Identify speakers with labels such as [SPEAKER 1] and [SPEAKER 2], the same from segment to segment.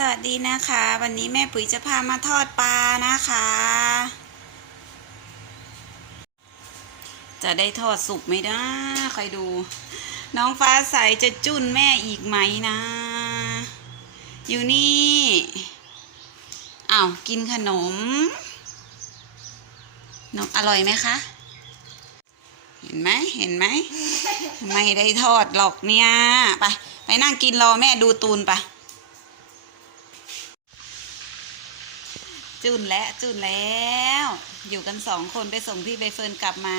[SPEAKER 1] สวัสดีนะคะ วันนี้แม่ปุ๋ยจะพามาทอดปลานะคะ จะได้ทอดสุกไหมนะคอยดู น้องฟ้าใสจะจุ้นแม่อีกไหมนะ อยู่นี่อ้าวกินขนมนมอร่อยไหมคะ เห็นไหมเห็นไหมไม่ได้ทอดหรอกเนี่ย ไป ไปนั่งกินรอแม่ดูตูนไป จุนและจุนแล้ว อยู่กันสองคนไปส่งพี่ใบเฟิร์นกลับมา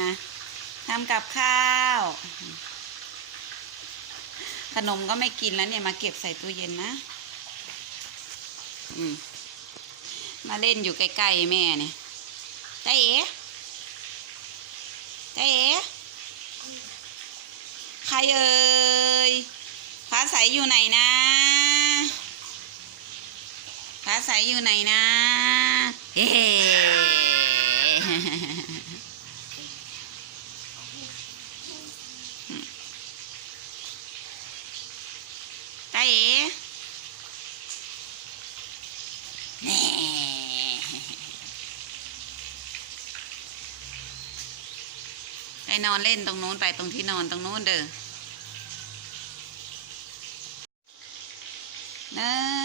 [SPEAKER 1] ทำกับข้าว ขนมก็ไม่กินแล้วเนี่ยมาเก็บใส่ตู้เย็นนะมมาเล่นอยู่ใกล้ๆแม่เนี่ยจ้าเอ๋จ้าเอ๋ใครเอ่ยฟ้าใสอยู่ไหนนะ ฟ้าใสอยู่ไหนนะ เฮ้ตาเอ๋ไปนอนเล่นตรงนู้นไปตรงที่นอนตรงนู้นเด้อหนึ่ง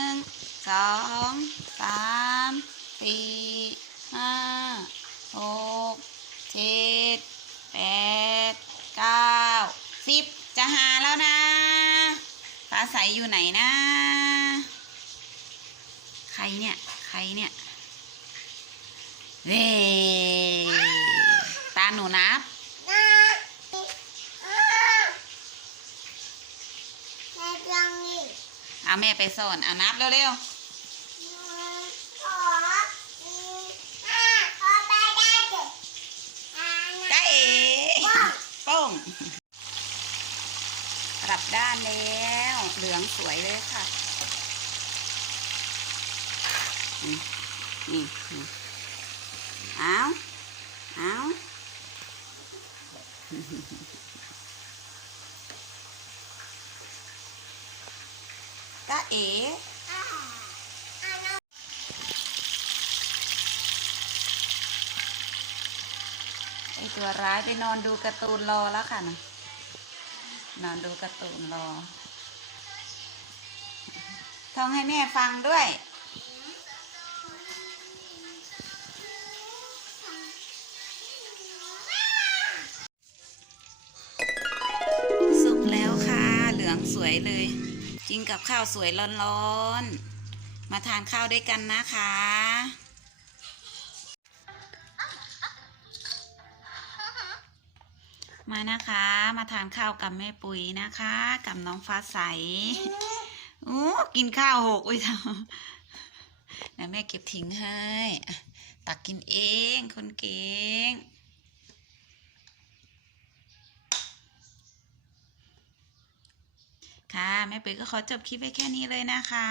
[SPEAKER 1] สองสามสี่ห้าหกเจ็ดแปดเก้าสิบจะหาแล้วนะฟ้าใสอยู่ไหนนะ ใครเนี่ย ใครเนี่ย เว้ตาหนูนับ เอาแม่ไปซ่อนเอานับเร็วๆได้เอ๋โป้งกลับด้านแล้ว เหลืองสวยเลยค่ะ นี่เอาเอาตา เอ๋ไอตัวร้ายไปนอนดูการ์ตูนรอแล้วค่ะนะนอนดูการ์ตูนรอท่องให้แม่ฟังด้วยสุกแล้วค่ะ เหลืองสวยเลย กินกับข้าวสวยร้อนๆ มาทานข้าวด้วยกันนะคะ มานะคะ มาทานข้าวกับแม่ปุ๋ยนะคะ กับน้องฟ้าใสโอ้กินข้าวหกอุ้ยทำแล้วแม่เก็บทิ้งให้ ตักกินเอง คนเก่ง ค่ะ แม่ปุ๋ยก็ขอจบคลิปไว้แค่นี้เลยนะคะ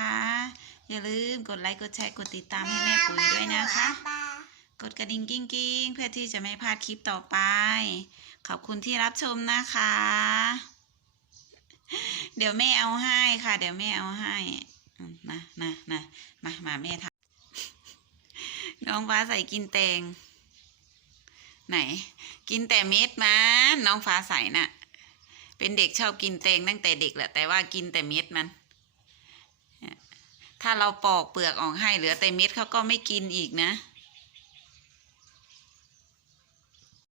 [SPEAKER 1] อย่าลืมกดไลค์กดแชร์กดติดตามให้แม่ปุ๋ยด้วยนะคะ กดกระดิ่งกิ้งกิ้งๆเพื่อที่จะไม่พลาดคลิปต่อไป ขอบคุณที่รับชมนะคะ เดี๋ยวแม่เอาให้ค่ะ เดี๋ยวแม่เอาให้อืมนะนะนะมามาแม่ทำน้องฟ้าใสกินแตงไหน กินแต่เม็ดมันน้องฟ้าใสน่ะ เป็นเด็กชอบกินแตงตั้งแต่เด็กแหละแต่ว่ากินแต่เม็ดมัน ถ้าเราปอกเปลือกออกให้เหลือแต่เม็ดเขาก็ไม่กินอีกนะ